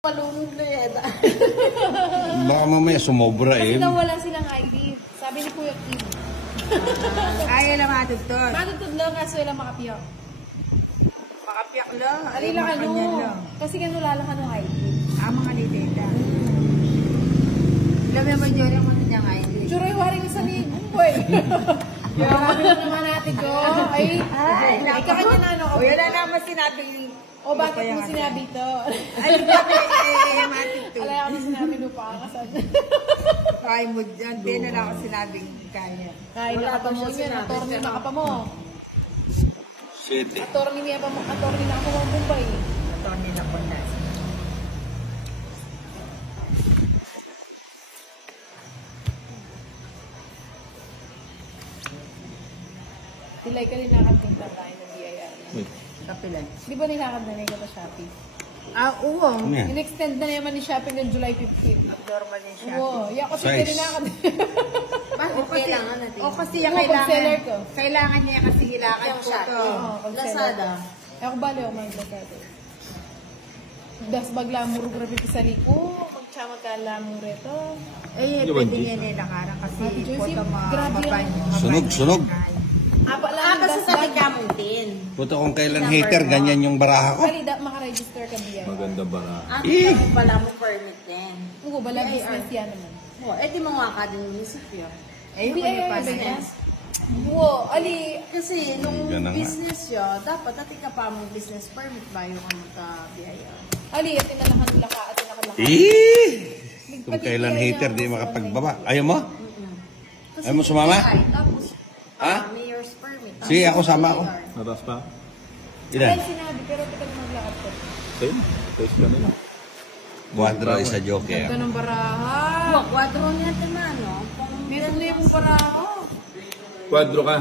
Malunod na yan. Baka mamaya sumobra eh. Kasi daw wala silang ID. Sabi ni Kuya Kim. Kaya lang matutod. Matutod lang kasi wala makapiyak. Makapiyak lang. Alila ka kasi gano'n lalakan ng ID. Mga liteta. Alam mo naman dyan ang mga niyang ID. Churoy, waring isa ni Bumboy. Grabe mo naman natin, Jo. Ay, kakanya na ano. Wala naman sinabing. O bakit mo sinabi ito? Ay, grabe matutod. Alaya kami sinabi mo pa. Kaya mo dyan. Di na lang ako sinabing kanya. Kaya nakapamo yun. Attorney nakapamo. Sete. Attorney nakapamo ang Bumboy. Attorney na kondas. Tilay ka rin nakapunta tayo ng BIR. Kapilan. Di ba nilakad na ka sa Shopee? Oo. In-extend na naman ni Shopee ng July 15. Normal din siya. Oo. Yan kasi Size. nilakad. Bakit kailangan natin? O kasi yung Oo, pag-seller ko. kailangan niya kasi hilakad ko to. Lazada. Ako bali ako mag-Lazada. Das baglamur grabe ko sa liko. Magtsama ka lamur ito. Eh, pwede niya nilakaran kasi photo mapan. Sunog. Kasi sa tikamon din. Puto kung kailan hater, ganyan yung baraha ko. Bali, makaregister ka biya. Maganda baraha. Pala mo permit din. Oo, bala business yan naman. Di mo nga ka din munisipyo. Hindi ay business. Oo, ali. Kasi nung Ganun nga. business yun, dapat natin ka pa mong business permit ba yung ano ta biyaya. Ali, at tinalakan laka at tinalakan laka. Kung kailan hater, di makapagbaba. Ayaw mo? Ayaw mo sumama? Tapos, Ha? mayor's permit. Sige, ako sama ako. Natas pa? Ilan? Well, sinabi, pero tika maglakad ko. Same. Taste ka nila. Quadro, isa joker. Ito ng baraha. Kwadro niya no? Meron na yung baraha. Quadro ka.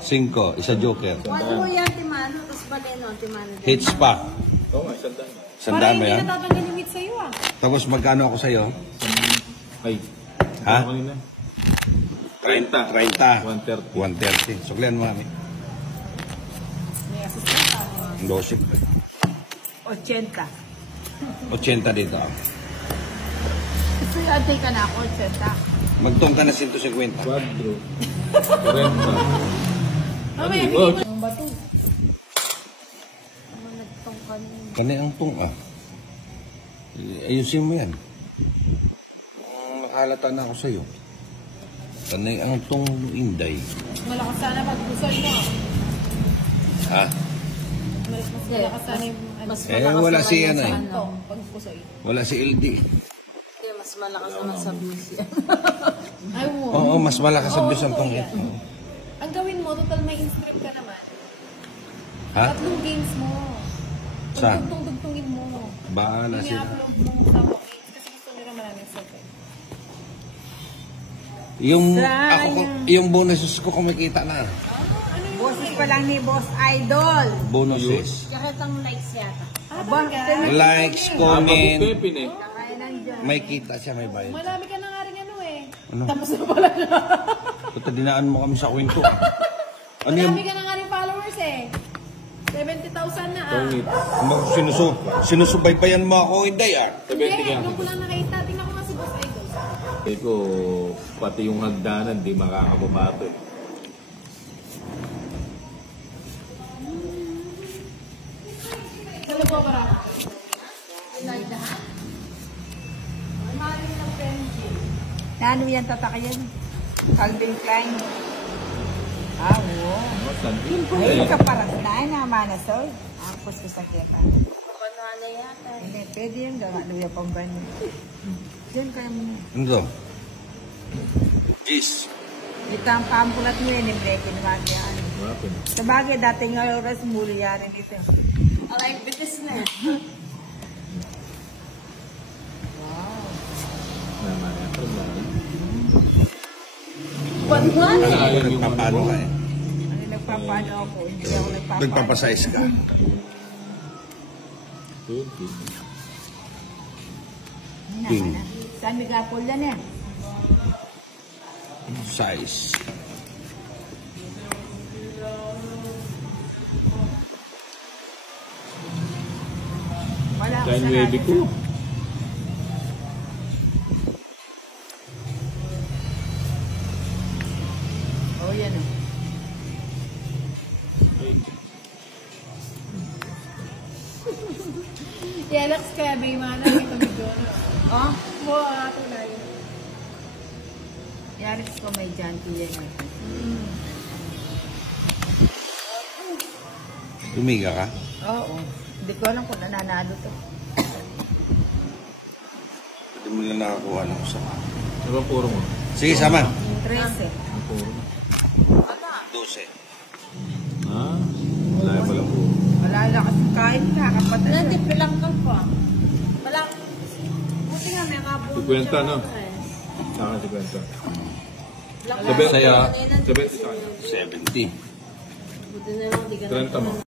5, isa joker. Kwadro yan, Timano. Tapos baleno, Timano. Hits pa. Oo nga, isang daan. Sandaan Parang ba hindi yan? natatanggal yung meat sa'yo ah. Tapos magkano ako sa'yo? Ay. Ha? Ano kanina? 30. 130. 130. Suklihan mo kami. May assistant ka. 12. 80. 80 dito. Gusto yung antay ka na ako, 80. Magtong ka na 150. Quadro. 40. Mamaya, Ano, bigyan mo ng bato. Kani ang tung ayusin mo yan. Nakalata na ako sa'yo. Kani ang tung inday. Malakas sana pag-pusoy mo. Ha? Mas malakas sana yung Wala si ano eh. pag-pusoy. Wala si LD. Hindi, mas malakas naman sa busy. Ay, wow. Oo, mas malakas sa bis ang tong yan. ito. Ang gawin mo, total may in-stream ka naman. Ha? 3 games mo. Saan? Dugtungin mo. Bahala sila. I-upload mo sa games kasi gusto nila maraming second. Yung bonuses ko kumikita na. Boses pa lang ni Boss Idol. Bonuses. Kaya ang likes yata. Likes, comment. Pepin eh. May kita siya, may bayad. Malami ka na nga rin ano eh. Ano? Tapos na pala na. Puta, dinaan mo kami sa kwento. Ano yung... Malami ka na nga rin followers eh. 70,000 na ah. Sinusubaybayan mo ako, Inday ah. Hindi, nung ko lang nakita. Tingnan ko nga si Boss Idol. Sabi ko, pati yung hagdanan, di makakabumato eh. Ano po para? Ano yan tatakayan? Calvin Klein. Oo. Sandin. Ay, kaparas na. Ay, naman na soy. Apos ko sa keka. Ano yata? Hindi, pwede yan. Gawa luya pang banyo. Diyan kayo mo. Ano to? Jeez. Ito ang pampulat mo yan. Yung breaking naman yan. Wapin. Sa bagay, dating nga oras, muli yan dito. Alay, bitis na. Naman yan. Nagpapano ka eh. Ano nagpapano ako? Hindi ako nagpapano. Nagpapasize ka. King. Saan may gapol yan eh? Size. Wala. Dahil baby ko. yan. Yalax kaya may mana ito medyo ano. Oh, Buha ato na yun. Yaris ko may janty yan. Tumiga ka? Oo. Hindi ko alam kung nananalo to. Pwede mo lang nakakuha ng usa. Ano ba puro mo? Sige, sama. 13. Ang puro mo? 12. Ah, wala yung pala puro. Wala na kasi kahit kakapatid. Nandito lang ka pa. Wala. Buti nga may kabuno. 50 no? Sa akin 50. Lang Sabi Sa'yo. sa akin. 70 sa akin. 70. Buti na lang, di ka 30 mo.